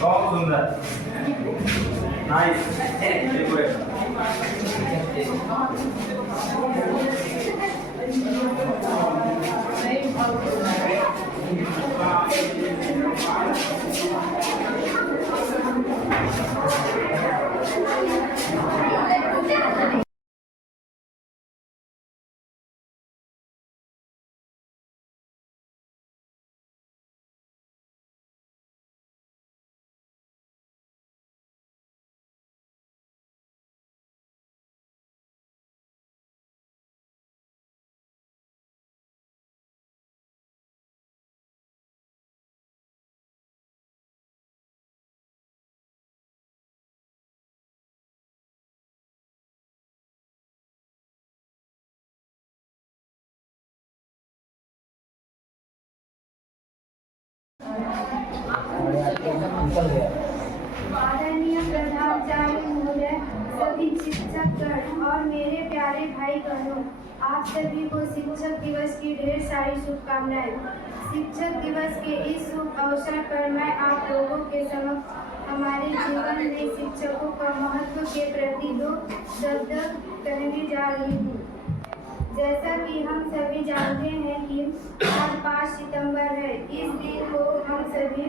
बहुत सुंदर नाइस आदरणीय प्रधानाचार्य महोदय, सभी शिक्षकगण और मेरे प्यारे भाई बहनों, आप सभी को शिक्षक दिवस की ढेर सारी शुभकामनाएं। शिक्षक दिवस के इस शुभ अवसर पर मैं आप लोगों के समक्ष हमारे जीवन में शिक्षकों का महत्व के प्रति 2 शब्द कहने जा रही हूँ। जैसा कि हम सभी जानते हैं कि आज 5 सितंबर है। इस दिन को हम सभी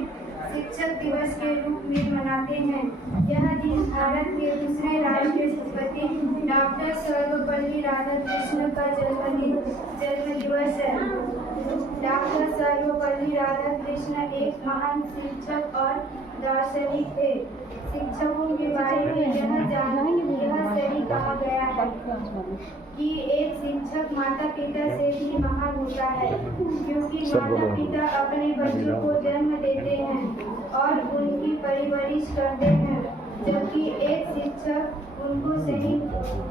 शिक्षक दिवस के रूप में मनाते हैं। यह दिन भारत के दूसरे राष्ट्रपति डॉक्टर सर्वपल्ली राधाकृष्णन का जन्म दिवस है। डॉक्टर सर्वपल्ली राधाकृष्णन एक महान शिक्षक और दार्शनिक थे। शिक्षकों के बारे में यह सही कहा गया है कि एक शिक्षक माता पिता से भी महान होता है, क्योंकि माता पिता अपने बच्चों को जन्म देते हैं और उनकी परवरिश करते हैं, जबकि एक शिक्षक उनको सही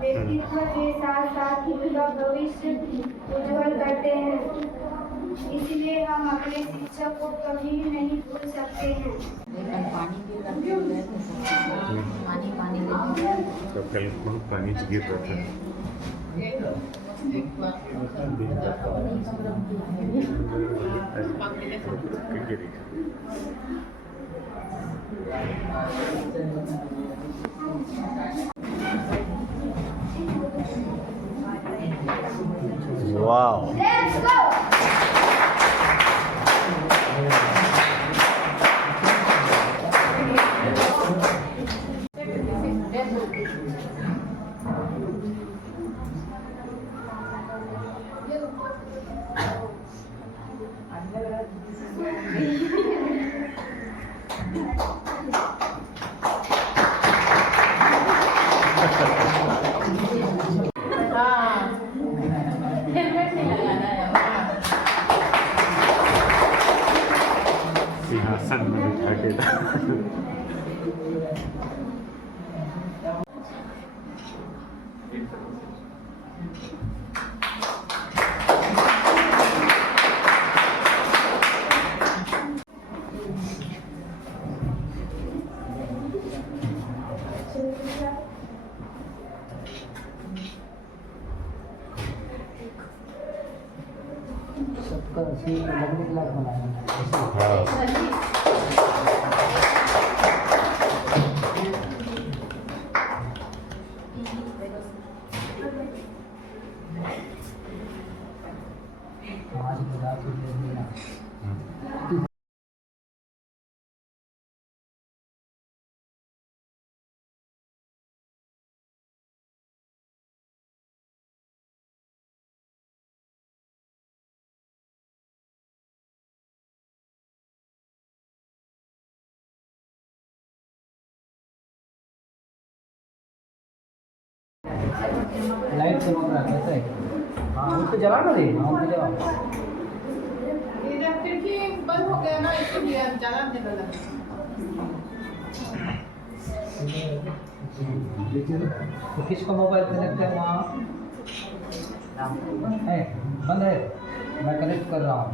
व्यक्तित्व के साथ साथ उनका भविष्य उज्जवल करते हैं। इसलिए हम अपने शिक्षक को कभी नहीं भूल सकते हैं। तो कल बहुत पानी गिर रहा था। वाओ, सिंहासन में बिठा के सबका लगने के लायक बनाया। आज लाइट चमक रहा है, कैसा है? हाँ, उस पे जला ना दे। हाँ, उस पे जला। खिड़की बंद हो गया ना, इसलिए जला देने लगा। तो किसका मोबाइल कनेक्ट है वहाँ? है, बंद है। मैं कनेक्ट कर रहा हूँ।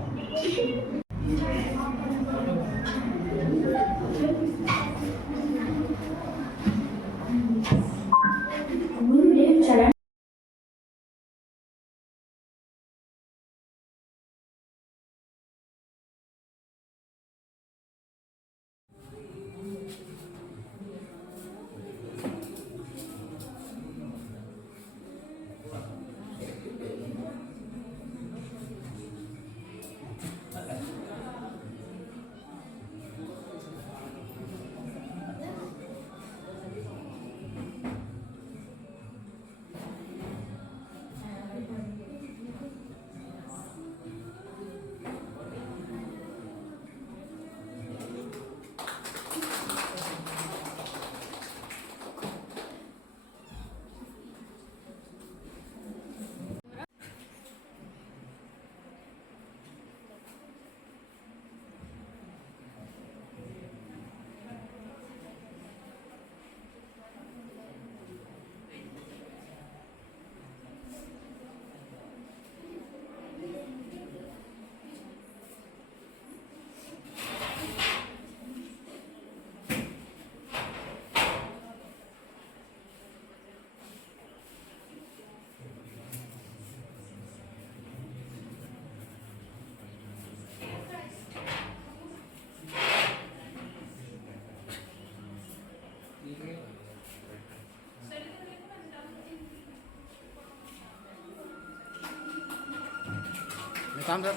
काम सर।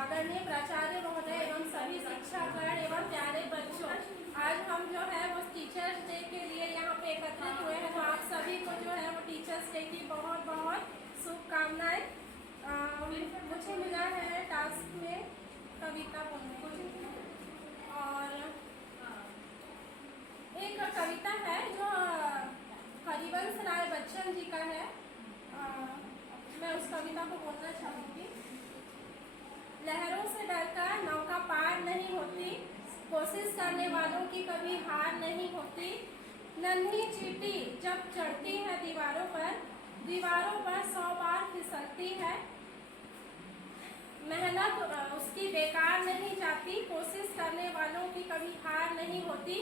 आदरणीय प्राचार्य महोदय एवं सभी शिक्षागण एवं प्यारे बच्चों, आज हम जो है वो टीचर्स डे के लिए यहाँ पे एकत्रित हुए हैं। तो आप सभी को जो है वो टीचर्स डे की बहुत बहुत शुभकामनाएं। मुझे मिला है टास्क में कविता बोलने को, और एक कविता है जो हरिवंश राय बच्चन जी का है। मैं उस कविता को बोलना चाहूँगी। लहरों से डरकर नौका पार नहीं होती, कोशिश करने वालों की कभी हार नहीं होती। नन्ही चींटी जब चढ़ती है दीवारों पर 100 बार फिसलती है। मेहनत उसकी बेकार नहीं जाती, कोशिश करने वालों की कभी हार नहीं होती।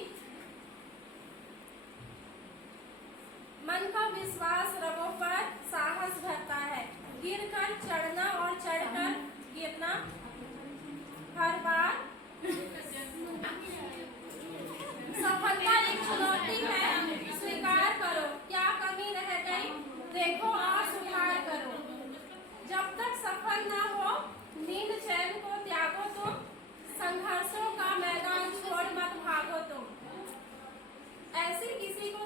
मन का विश्वास रगों पर साहस भरता है, गिरकर चढ़ना और चढ़कर गिरना हर बार। सफलता एक चुनौती है, स्वीकार करो, क्या कमी रह गई देखो और सुधार करो। जब तक सफल ना हो नींद चैन को त्यागो तुम, संघर्षों का मैदान छोड़ मत भागो तुम। ऐसी ही किसी को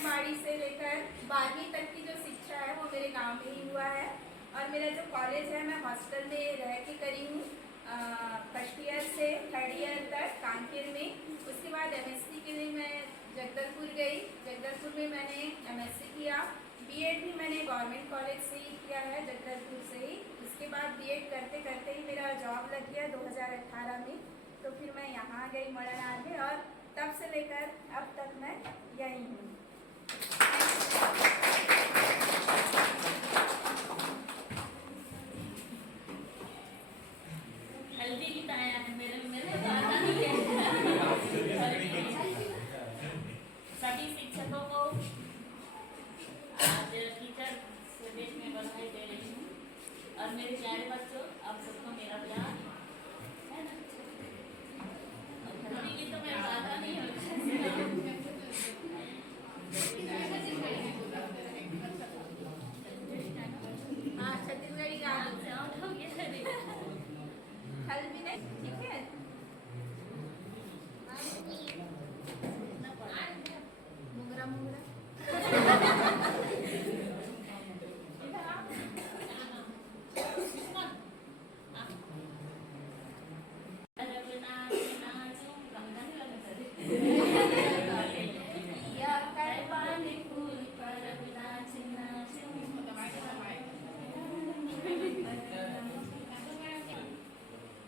आंगनबाड़ी से लेकर 12वीं तक की जो शिक्षा है वो मेरे गांव में ही हुआ है। और मेरा जो कॉलेज है मैं हॉस्टल में रह के करी हूँ, फर्स्ट ईयर से थर्ड ईयर तक कांकेर में। उसके बाद एमएससी के लिए मैं जगदलपुर गई। जगदलपुर में मैंने एमएससी किया। बीएड भी मैंने गवर्नमेंट कॉलेज से ही किया है, जगदलपुर से ही। उसके बाद बीएड करते करते ही मेरा जॉब लग गया 2018 में। तो फिर मैं यहाँ गई मड़नार में और तब से लेकर अब तक मैं यहीं हूँ। हल्दी की ताया है मेरे दादा नहीं है। सभी शिक्षकों को आज टीचर से देश में बधाई दे रही हूँ। और मेरे प्यारे बच्चों, आप सबको मेरा प्यार है ना। हल्दी की तो मेरा दादा नहीं होता। हाँ, छत्तीसगढ़ी गाना से आउट हो गया। हल्दी नहीं, ठीक है। मुंगरा मुंगरा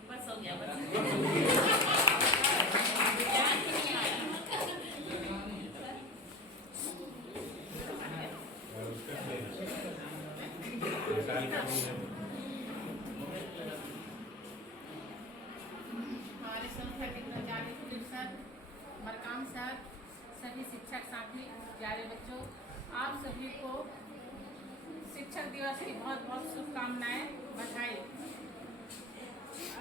बस हो गया, बस। हमारे संस्कृति प्राचार्य सर, मरकाम सर, सभी शिक्षक साथी, प्यारे बच्चों, आप सभी को शिक्षक दिवस की बहुत बहुत शुभकामनाएं, बधाई।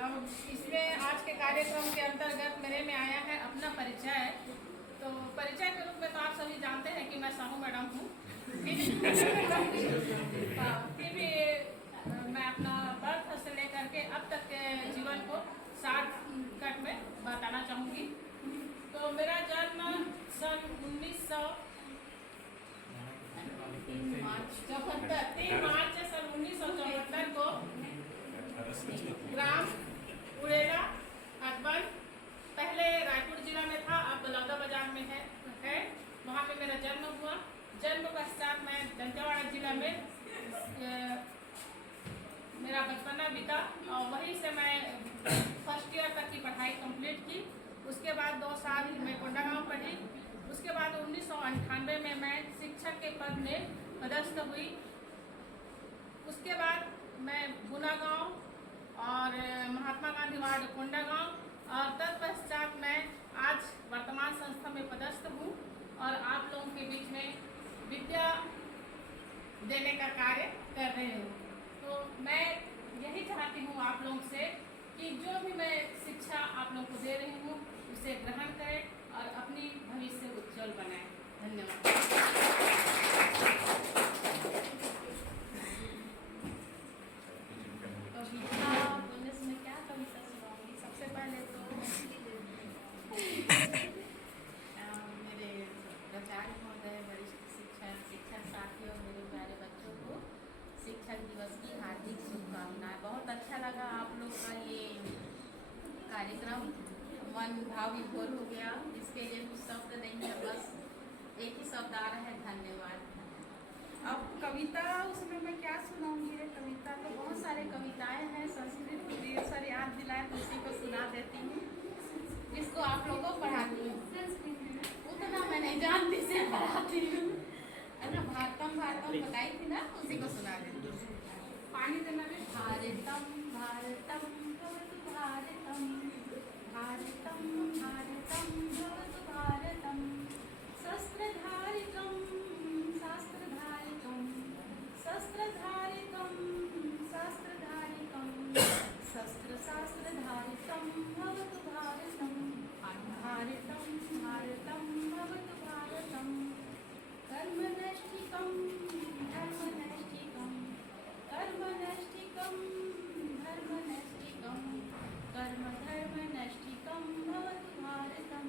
अब इसमें आज के कार्यक्रम के अंतर्गत मेरे में आया है अपना परिचय। तो परिचय के रूप में तो आप सभी जानते हैं कि मैं साहू मैडम हूँ। फिर भी मैं अपना बर्थ से लेकर के अब तक के जीवन को शॉर्टकट में बताना चाहूँगी। तो मेरा जन्म सन 3 मार्च सन 1974 को ग्राम उड़ेला अकबर, पहले रायपुर जिला में था, अब बलौदा बाजार में है। वहाँ पे मेरा जन्म हुआ। जन्म पश्चात मैं दंतेवाड़ा जिला में मेरा बचपना बीता और वहीं से मैं फर्स्ट ईयर तक की पढ़ाई कंप्लीट की। उसके बाद 2 साल मैं कोंडागांव पढ़ी। उसके बाद 1998 में मैं शिक्षक के पद में पदस्थ हुई। उसके बाद मैं गुनागांव और महात्मा गांधी वार्ड कोंडागांव और तत्पश्चात मैं आज वर्तमान संस्था में पदस्थ हूँ और आप लोगों के बीच में विद्या देने का कार्य कर रही हूँ। तो मैं यही चाहती हूँ आप लोगों से कि जो भी मैं शिक्षा आप लोगों को दे रही हूँ उसे ग्रहण करें और अपनी भविष्य उज्जवल बनाएं। धन्यवाद। कविता बोलने से मैं क्या कविता सुनाऊंगी? सबसे पहले तो मेरे प्राचार्य महोदय, वरिष्ठ शिक्षक साथियों, मेरे प्यारे बच्चों को शिक्षक दिवस की हार्दिक शुभकामनाएं। बहुत अच्छा लगा आप लोग का ये कार्यक्रम, मन भाव विभोर हो गया। इसके लिए कुछ शब्द नहीं है, बस एक ही शब्द आ रहा है, धन्यवाद। अब कविता उसमें मैं क्या सुनाऊंगी? कविता तो बहुत सारे कविताएं हैं, संस्कृत की सर याद दिलाए तो उसी को सुना देती हूँ, जिसको आप लोगों को पढ़ाती हूँ। उतना मैं नहीं जानती से पढ़ाती हूँ। अरे भारतम बताई थी ना, उसी को सुना देती हूँ। पानी देना भी। भारतम भारतम भवतु भारतम, भारतम भारतम भवतु भारतम, शस्त्रधारितं शास्त्रधारितं, शस्त्रधारितं शास्त्रधारितं, शस्त्रशास्त्रधारितं भवतु भारतम, भारतं भारतं भवतु भारतम, कर्मनैष्ठिकं धर्मनैष्ठिकं, कर्मनैष्ठिकं धर्मनैष्ठिकं, कर्म धर्मनैष्ठिकं भवतु भारतम,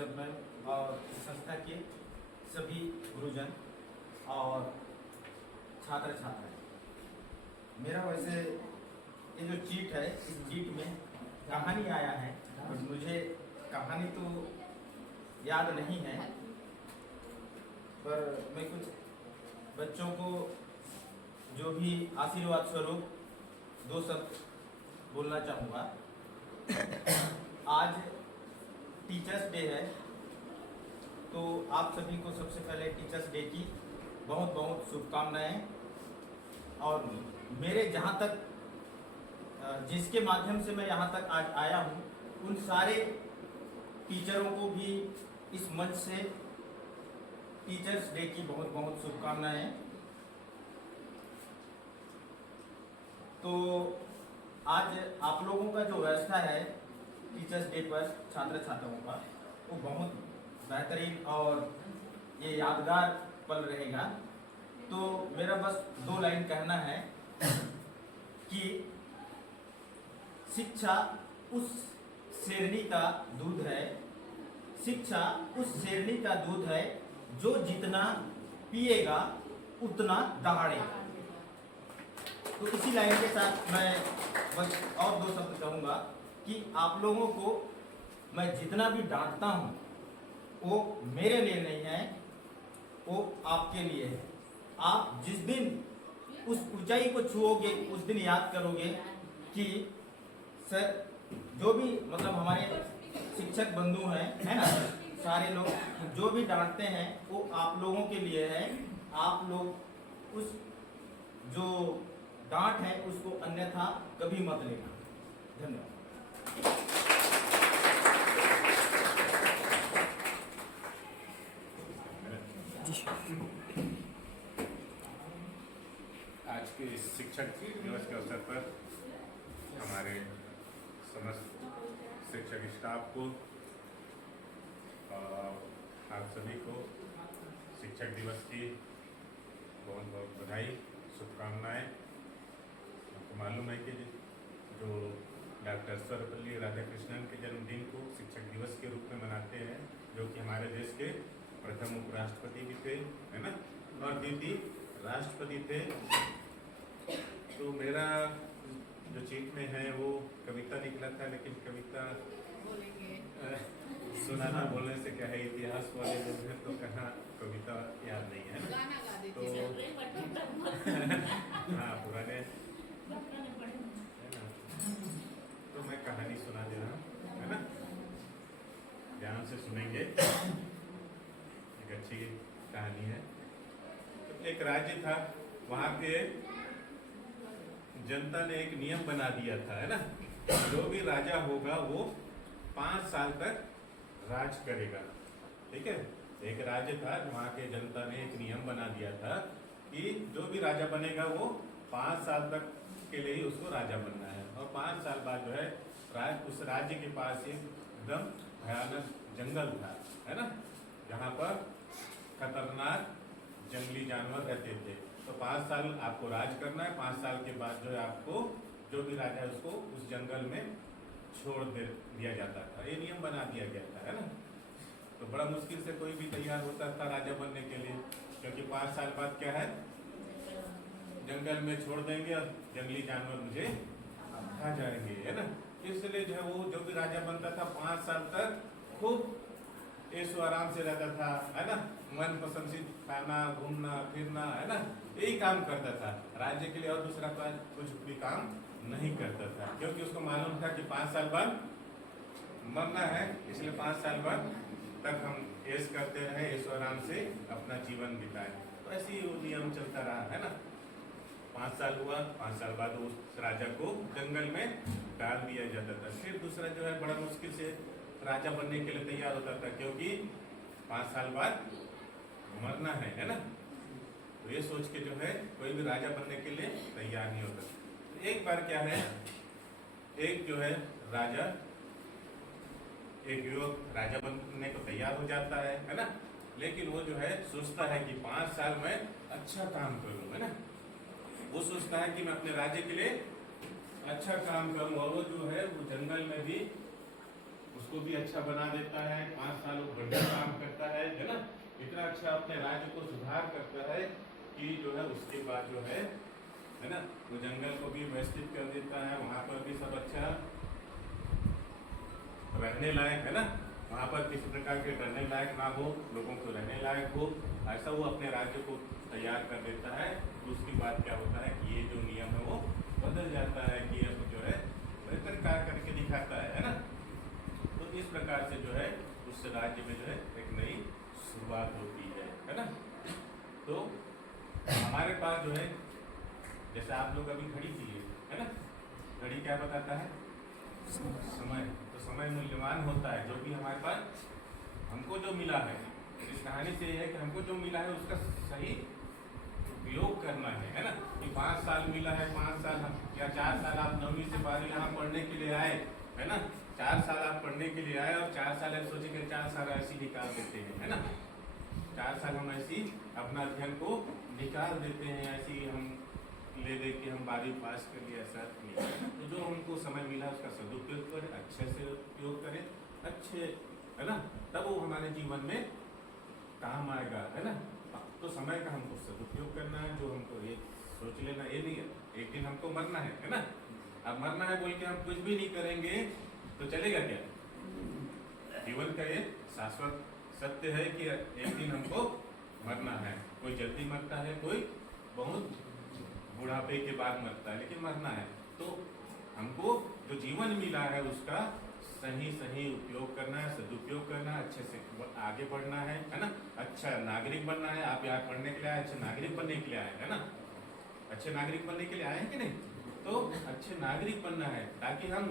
कश्यप मैम और संस्था के सभी गुरुजन और छात्र छात्राएं, मेरा वैसे ये जो चीट है, इस चीट में कहानी आया है, और मुझे कहानी तो याद नहीं है, पर मैं कुछ बच्चों को जो भी आशीर्वाद स्वरूप 2 शब्द बोलना चाहूँगा। आज टीचर्स डे है, तो आप सभी को सबसे पहले टीचर्स डे की बहुत बहुत शुभकामनाएं। और मेरे जहाँ तक जिसके माध्यम से मैं यहाँ तक आज आया हूँ, उन सारे टीचरों को भी इस मंच से टीचर्स डे की बहुत बहुत शुभकामनाएं। तो आज आप लोगों का जो व्यवस्था है टीचर्स डे पर छात्र छात्राओं का, वो बहुत बेहतरीन और ये यादगार पल रहेगा। तो मेरा बस 2 लाइन कहना है कि शिक्षा उस शेरनी का दूध है, शिक्षा उस शेरनी का दूध है जो जितना पिएगा उतना दहाड़ेगा। तो इसी लाइन के साथ मैं बस और 2 शब्द कहूँगा कि आप लोगों को मैं जितना भी डांटता हूँ वो मेरे लिए नहीं है, वो आपके लिए है। आप जिस दिन उस ऊंचाई को छुओगे उस दिन याद करोगे कि सर जो भी मतलब हमारे शिक्षक बंधु हैं, है ना, सारे लोग जो भी डांटते हैं वो आप लोगों के लिए है। आप लोग उस जो डांट है उसको अन्यथा कभी मत लेना। धन्यवाद। आज के इस शिक्षक दिवस के अवसर पर हमारे समस्त शिक्षक स्टाफ को आप सभी को शिक्षक दिवस की बहुत बहुत बधाई, शुभकामनाएं। आपको मालूम है कि जो डॉक्टर सर्वपल्ली राधाकृष्णन के जन्मदिन को शिक्षक दिवस के रूप में मनाते हैं, जो कि हमारे देश के प्रथम उपराष्ट्रपति भी थे, है ना, और द्वितीय राष्ट्रपति थे। तो मेरा जो चीट में है वो कविता निकला था, लेकिन कविता सुनाना बोलने से क्या है, इतिहास वाले लोग हैं तो कहाँ कविता याद नहीं है। तो हाँ, पुराने है ना, तो मैं कहानी सुना दे रहा हूँ, है ना, ध्यान से सुनेंगे। एक अच्छी कहानी है। तो एक राज्य था, वहाँ के जनता ने एक नियम बना दिया था, है ना, जो भी राजा होगा वो 5 साल तक राज करेगा। ठीक है, एक राज्य था, वहाँ के जनता ने एक नियम बना दिया था कि जो भी राजा बनेगा वो 5 साल तक के लिए ही उसको राजा बनना है। और 5 साल बाद जो है उस राज्य के पास एकदम भयानक जंगल था, है ना, जहाँ पर खतरनाक जंगली जानवर रहते थे। तो 5 साल आपको राज करना है। 5 साल के बाद जो है आपको जो भी राजा है उसको उस जंगल में छोड़ दिया जाता था। ये नियम बना दिया गया था, है ना। तो बड़ा मुश्किल से कोई भी तैयार होता था राजा बनने के लिए, क्योंकि 5 साल बाद क्या है, जंगल में छोड़ देंगे और जंगली जानवर मुझे खा जाएंगे, है ना। इसलिए जो है वो जो भी राजा बनता था 5 साल तक खूब ऐशो आराम से रहता था, है ना, मन पसंद से खाना, घूमना फिरना, है ना, यही काम करता था। राज्य के लिए और दूसरा कुछ भी काम नहीं करता था, क्योंकि उसको मालूम था कि 5 साल बाद मरना है, इसलिए 5 साल बाद तक हम ऐश करते रहे, ऐशो आराम से अपना जीवन बिताए। तो ऐसे ही वो नियम चलता रहा, है ना। 5 साल हुआ, 5 साल बाद उस राजा को जंगल में डाल दिया जाता था। फिर दूसरा जो है बड़ा मुश्किल से राजा बनने के लिए तैयार होता था, क्योंकि 5 साल बाद मरना है ना। तो ये सोच के जो है कोई भी राजा बनने के लिए तैयार नहीं होता। एक बार क्या है, एक जो है राजा, एक युवक राजा बनने को तैयार हो जाता है ना, लेकिन वो जो है सोचता है कि 5 साल में अच्छा काम करूं, है ना। वो सोचता है कि मैं अपने राज्य के लिए अच्छा काम करूं, और वो जो है वो जंगल में भी उसको भी अच्छा बना देता है, 5 साल वो बढ़िया काम करता है ना, इतना अच्छा अपने राज्य को सुधार करता है कि जो है उसके बाद जो है ना, वो जंगल को भी व्यवस्थित कर देता है, वहाँ पर भी सब अच्छा रहने लायक है ना, वहाँ पर किसी प्रकार के डरने लायक ना हो, लोगों को रहने लायक हो, ऐसा वो अपने राज्य को तैयार कर देता है। उसके बाद क्या होता है कि ये जो नियम है वो बदल जाता है कि अब जो है बेहतर कार्य करके दिखाता है ना। तो इस प्रकार से जो है उस राज्य में जो है एक नई शुरुआत होती है ना। तो हमारे पास जो है जैसे आप लोग अभी घड़ी किए है ना, घड़ी क्या बताता है? समय। तो समय मूल्यवान होता है, जो भी हमारे पास हमको जो मिला है, इस कहानी से यह है कि हमको जो मिला है उसका सही उपयोग करना है ना। कि 5 साल मिला है, 5 साल हम या 4 साल आप 9वीं से 12वीं यहाँ पढ़ने के लिए आए है ना, 4 साल आप पढ़ने के लिए आए और 4 साल सोचे कि 4 साल ऐसे ही निकाल देते हैं है ना, 4 साल हम ऐसी अपना अध्ययन को निकाल देते हैं, ऐसे ही हम ले दे कि हम 12वीं पास कर लिए, ऐसा नहीं। तो जो हमको समय मिला उसका सदुपयोग करें, अच्छे से उपयोग करें, अच्छे है ना, तब वो हमारे जीवन में काम आएगा है ना। तो समय का हमको सदुपयोग करना है, जो हमको ये सोच लेना ये नहीं है एक दिन हमको मरना है ना। अब मरना है बोल के हम कुछ भी नहीं करेंगे तो चलेगा क्या? जीवन का ये शाश्वत सत्य है कि एक दिन हमको मरना है। कोई जल्दी मरता है, कोई बहुत बुढ़ापे के बाद मरता है, लेकिन मरना है। तो हमको जो जीवन मिला है उसका सही उपयोग करना है, सदुपयोग करना है, अच्छे से आगे बढ़ना है ना, अच्छा नागरिक बनना है। आप यहाँ पढ़ने के लिए आए, अच्छे नागरिक बनने के लिए आए है ना, अच्छे नागरिक बनने के लिए आए हैं कि नहीं? तो अच्छे नागरिक बनना है ताकि हम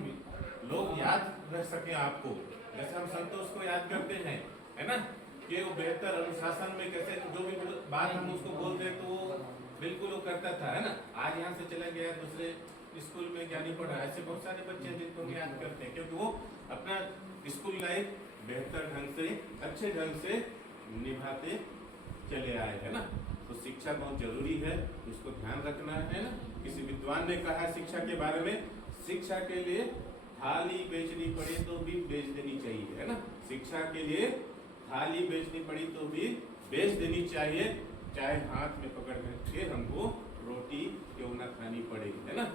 लोग याद रख सके आपको, जैसे हम संतोष को याद करते हैं है ना, कि वो बेहतर अनुशासन में कैसे जो भी बात हम उसको बोलते हैं तो वो बिल्कुल वो करता था है ना। आज यहाँ से चला गया दूसरे स्कूल में ज्ञानी पढ़ा, ऐसे बहुत सारे बच्चे हैं जिनको हम याद करते हैं क्योंकि वो अपना स्कूल लाइफ बेहतर ढंग से अच्छे ढंग से निभाते चले आए है ना। तो शिक्षा बहुत जरूरी है, उसको ध्यान रखना है ना। किसी विद्वान ने कहा है शिक्षा के बारे में, शिक्षा के लिए थाली बेचनी पड़े तो भी बेच देनी चाहिए है ना। शिक्षा के लिए थाली बेचनी पड़ी तो भी बेच देनी चाहिए, चाहे हाथ में पकड़ करके हमको रोटी क्यों ना खानी पड़े है ना।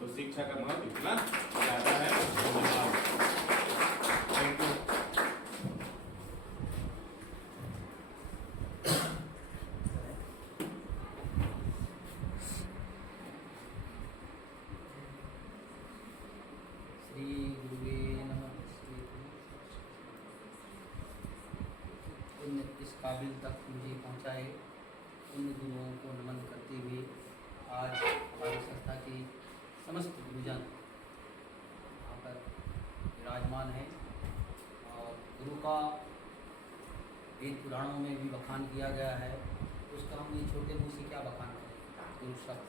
तो शिक्षा का महत्व इतना ज्यादा है। Thank you. श्री गुरुवे नमः। इस काबिल तक मुझे पहुंचाए उन गुरुओं को नमन करते हुए आज हमारी संस्था की समस्त गुरुजन यहाँ पर विराजमान है और गुरु का वेद पुराणों में भी बखान किया गया है, उसका हम ये छोटे मुँह से क्या बखान करें। गुरु शब्द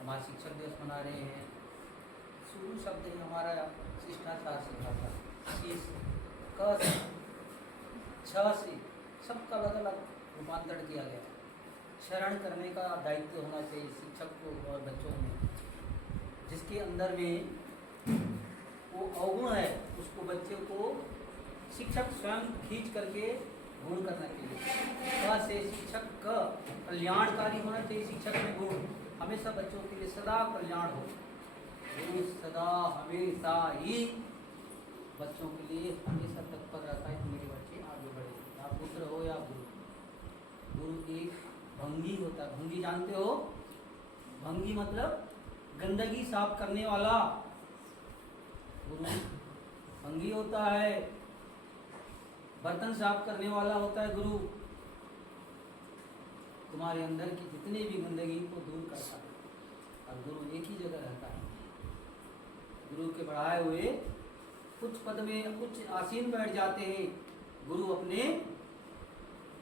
हमारे शिक्षक दिवस मना रहे हैं, शुरू शब्द ही हमारा शिष्टाचार सिखाता है। छ से सबका अलग अलग रूपांतरण किया गया। शरण करने का दायित्व होना चाहिए शिक्षक को और बच्चों में, जिसके अंदर में वो अवगुण है उसको बच्चे को शिक्षक स्वयं खींच करके गुण करना चाहिए। क से शिक्षक का कल्याणकारी होना चाहिए। शिक्षक में गुण हमेशा बच्चों के लिए सदा कल्याण हो, वो सदा हमेशा ही बच्चों के लिए हमेशा तत्पर रहता है कि मेरे बच्चे आगे बढ़े, या पुत्र हो या गुरु। गुरु एक भंगी होता है। भंगी जानते हो? भंगी मतलब गंदगी साफ करने वाला गुरु भंगी होता है। बर्तन साफ करने वाला होता है गुरु। तुम्हारे अंदर की जितनी भी गंदगी को दूर करता है, और गुरु एक ही जगह रहता है। गुरु के बढ़ाए हुए कुछ पद में कुछ आसीन बैठ जाते हैं, गुरु अपने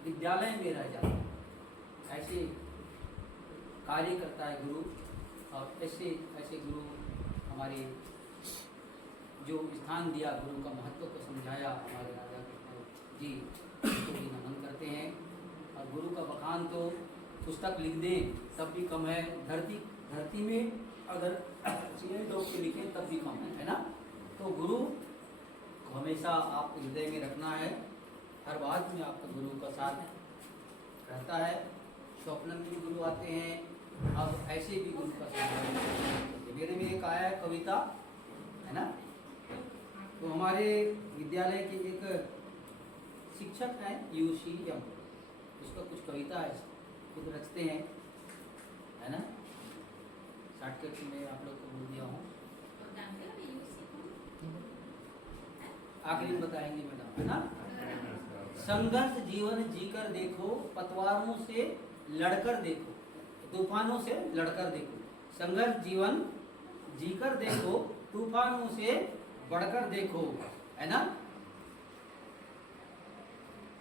विद्यालय में रह जाते हैं। ऐसे कार्य करता है गुरु। और ऐसे गुरु हमारे जो स्थान दिया, गुरु का महत्व को समझाया हमारे राजा जी, उसको भी नमन करते हैं। और गुरु का बखान तो पुस्तक लिख दें तब भी कम है, धरती में अगर लोग के लिखें तब भी कम है ना। तो गुरु तो हमेशा आपको हृदय में रखना है। हर बात में आपका गुरु का साथ रहता है। स्वप्न में भी गुरु आते हैं, अब ऐसे भी गुरु का साथ। मेरे में एक आया है कविता, है ना। तो हमारे विद्यालय के एक शिक्षक हैं यूसी एम, उसका कुछ कविता है, खुद रचते हैं, है ना। शॉर्टकट में आप लोग को बोल दिया हूँ, आखिरी में बताएंगे मैडम, है ना। संघर्ष जीवन जीकर देखो, पतवारों से लड़कर देखो, तूफानों से लड़कर देखो। संघर्ष जीवन जीकर देखो, तूफानों से बढ़कर देखो, है ना।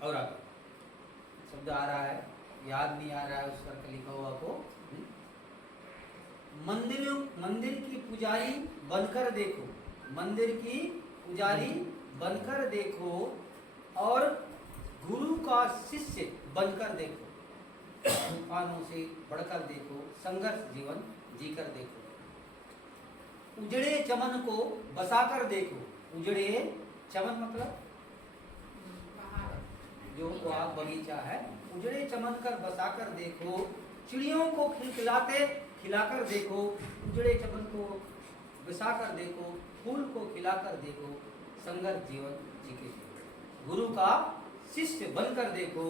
और आगे शब्द आ रहा है, याद नहीं आ रहा है उस पर लिखा हुआ को। मंदिर की पुजारी बनकर देखो, मंदिर की पुजारी बनकर देखो, और गुरु का शिष्य बनकर देखो। तूफानों से बढ़कर देखो, संघर्ष जीवन जीकर देखो। उजड़े चमन को बसाकर देखो, उजड़े चमन मतलब जो बाग बगीचा है, उजड़े चमन कर बसाकर देखो। चिड़ियों को खिलखिलाते खिलाकर देखो, उजड़े चमन को बसाकर देखो, फूल को खिलाकर देखो, संघर्ष जीवन जीके देखो। गुरु का शिष्य बनकर देखो,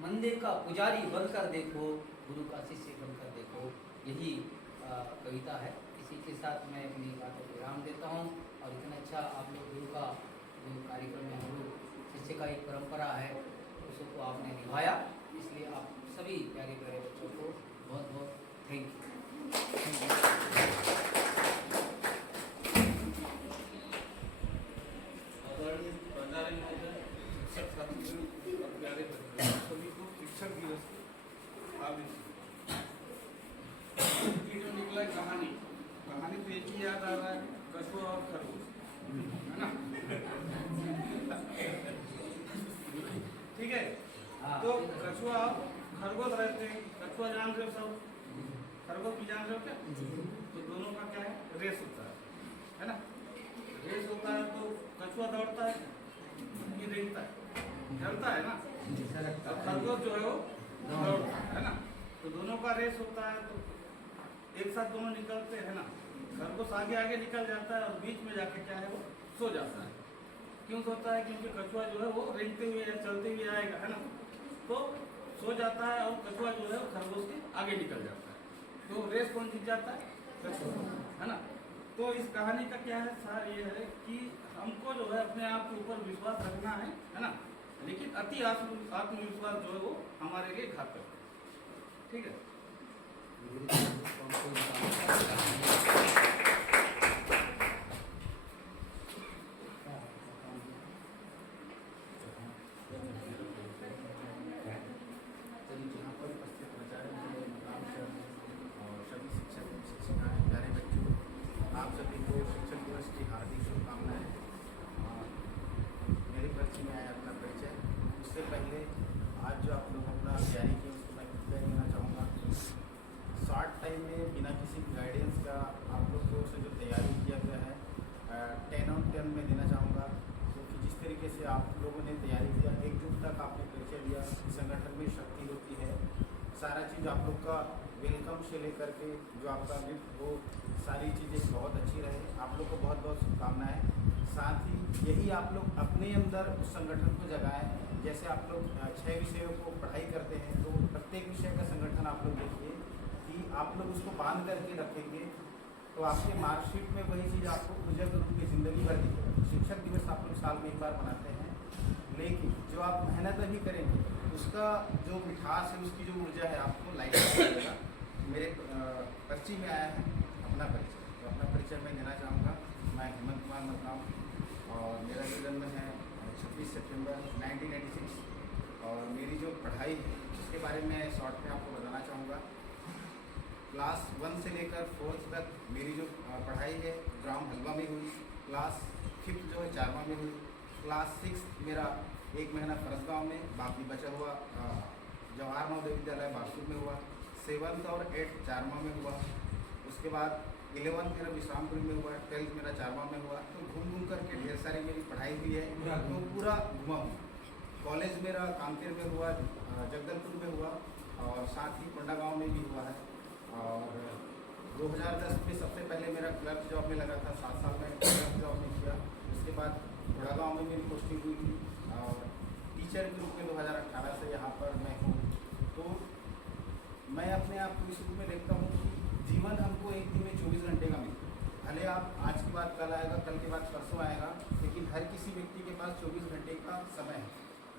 मंदिर का पुजारी बनकर देखो, गुरु का शिष्य बनकर देखो। यही कविता है। इसी के साथ मैं अपनी बातों को विराम देता हूँ। और इतना अच्छा आप लोग गुरु का जो कार्यक्रम में गुरु शिष्य का एक परंपरा है, उसको आपने निभाया, इसलिए आप सभी प्यारे प्यारे बच्चों को बहुत बहुत थैंक यू। सभी को शिक्षक दिवस की ये जो निकला कहानी तो एक ही याद आ रहा है, कछुआ और खरगोश, है ना। ठीक है, तो कछुआ खरगोश रहते हैं। कछुआ जान रहे हो सब, खरगोश भी जान रहे हो क्या? तो दोनों का क्या है, रेस होता है ना। रेस होता है तो कछुआ दौड़ता है कि रेंगता है, चलता है ना। अब खरगोश जो है वो दौड़ता है ना। तो दोनों का रेस होता है, तो एक साथ दोनों निकलते हैं ना। खरगोश आगे आगे निकल जाता है और बीच में जाके क्या है वो सो जाता है। क्यों सोता है? क्योंकि कछुआ जो है वो रेंगते हुए या चलते हुए आएगा, है ना। तो सो जाता है और कछुआ जो है वो खरगोश के आगे निकल जाता है। तो रेस कौन जीत जाता है? कछुआ, है ना। तो इस कहानी का क्या है, सार ये है कि हमको जो है अपने आप के ऊपर विश्वास रखना है ना। लेकिन अति आत्मविश्वास जो है वो हमारे लिए घातक है। ठीक है। आप सभी को शिक्षक दिवस की हार्दिक शुभकामनाएं। मेरे परिचय में आया अपना परिचय। उससे पहले आज जो आप लोग अपना तैयारी की उसको मैं कृपया देना चाहूँगा। शॉर्ट टाइम में बिना किसी गाइडेंस का आप लोगों से जो तैयारी किया गया है 10 on 10 में देना चाहूँगा। क्योंकि जिस तरीके से आप लोगों ने तैयारी किया, एकजुटता का आपने परिचय दिया, संगठन में शक्ति होती है, सारा चीज़ आप लोग का वेलकम से लेकर के जो आपका गिफ्ट वो सारी चीज़ें बहुत अच्छी रहे। आप लोग को बहुत बहुत शुभकामनाएं। साथ ही यही आप लोग अपने अंदर उस संगठन को जगाएं। जैसे आप लोग 6 विषयों को पढ़ाई करते हैं, तो प्रत्येक विषय का संगठन आप लोग देखिए कि आप लोग उसको बांध करके रखेंगे तो आपके मार्कशीट में वही चीज़ आपको उज्जवल रूप में ज़िंदगी भर दिखेगा। शिक्षक दिवस आप लोग साल में एक बार मनाते हैं, लेकिन जो आप मेहनत अभी करेंगे उसका जो मिठास है, उसकी जो ऊर्जा है आपको लाइफ मिलेगा। मेरे पर्ची में आया है अपना परिचय, तो अपना परिचय मैं देना चाहूँगा। मैं हेमंत कुमार मरकाम और मेरा जो जन्म है 26 सितंबर 1986 और मेरी जो पढ़ाई है उसके बारे में शॉर्ट में आपको बताना चाहूँगा। क्लास 1 से लेकर 4th तक मेरी जो पढ़ाई है ग्राम हलवा में हुई। क्लास 5th जो है चारवा में हुई। क्लास 6 मेरा 1 महीना फरसगांव में, बाकी बचा हुआ जवाहर नवोदय विद्यालय बागपुर में हुआ। 7th और 8th चारवा में हुआ। उसके बाद 11th मेरा विश्रामपुरी में हुआ, 12th मेरा चारवा में हुआ। तो घूम घूम करके ढेर सारी मेरी पढ़ाई हुई है, तो पूरा घुमा हूँ। कॉलेज मेरा कांकेर में हुआ, जगदलपुर में हुआ और साथ ही कोंडागांव में भी हुआ है। और 2010 में सबसे पहले मेरा क्लर्क जॉब में लगा था, 7 साल में क्लर्क जॉब में किया। उसके बाद कोंडागांव में मेरी पोस्टिंग हुई थी और टीचर के रूप में 2018 से यहाँ पर मैं हूँ। तो मैं अपने आप को इस रूप में देखता हूँ कि जीवन हमको एक दिन में 24 घंटे का मिलता है। भले आप आज के बाद कल आएगा, कल के बाद परसों आएगा, लेकिन हर किसी व्यक्ति के पास 24 घंटे का समय है,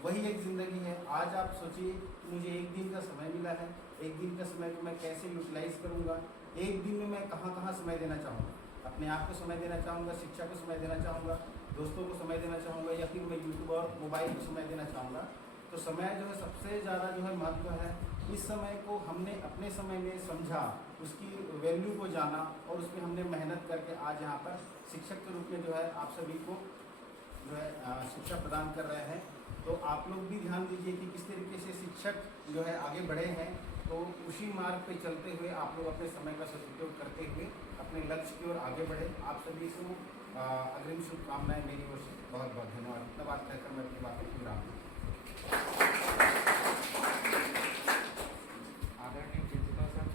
वही एक ज़िंदगी है। आज आप सोचिए कि मुझे एक दिन का समय मिला है, एक दिन का समय को मैं कैसे यूटिलाइज़ करूँगा, एक दिन में मैं कहाँ कहाँ समय देना चाहूँगा। अपने आप को समय देना चाहूँगा, शिक्षा को समय देना चाहूँगा, दोस्तों को समय देना चाहूँगा, या फिर मैं यूट्यूब और मोबाइल को समय देना चाहूँगा। तो समय जो है सबसे ज़्यादा जो है महत्व है। इस समय को हमने अपने समय में समझा, उसकी वैल्यू को जाना और उसमें हमने मेहनत करके आज यहाँ पर शिक्षक के रूप में जो है आप सभी को जो है शिक्षा प्रदान कर रहे हैं। तो आप लोग भी ध्यान दीजिए कि किस तरीके से शिक्षक जो है आगे बढ़े हैं। तो उसी मार्ग पे चलते हुए आप लोग अपने समय का सदुपयोग करते हुए अपने लक्ष्य की ओर आगे बढ़े। आप सभी को अग्रिम शुभकामनाएं मेरी ओर से। बहुत बहुत धन्यवाद। इतना बात कहकर मैं अपनी बातों को विराम दूँ। आदरणीय प्रिंसिपल सर,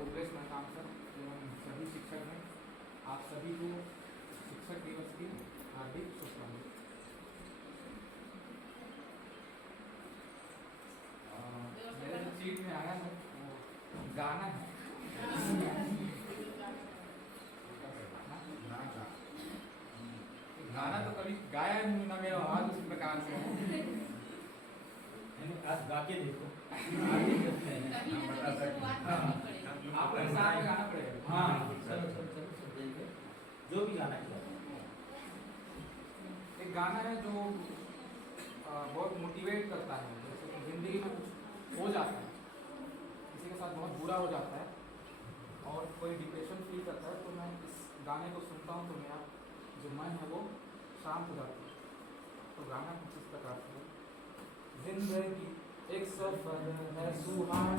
उपदेश महताब सर एवं सभी शिक्षक हैं, आप सभी को शिक्षक दिवस की हार्दिक शुभकामनाएं। मेरे जो चीट में आया है वो गाना है। गाना तो कभी गाया नहीं ना, मेरा आवाज उस प्रकार से है। आज गा के देखो। कभी ना कभी शुरुआत करनी पड़ेगी। आप साथ में गाना पड़ेगा। हाँ, चलो जो भी गाना है। एक गाना है जो बहुत मोटिवेट करता है। जैसे कि जिंदगी में कुछ हो जाता है, किसी के साथ बहुत बुरा हो जाता है और कोई डिप्रेशन फील करता है, तो मैं इस गाने को सुनता हूँ तो मेरा जो मन है वो शांत हो जाता है। तो गाना कुछ इस प्रकार से, जिंदगी एक सफर है सुहाना।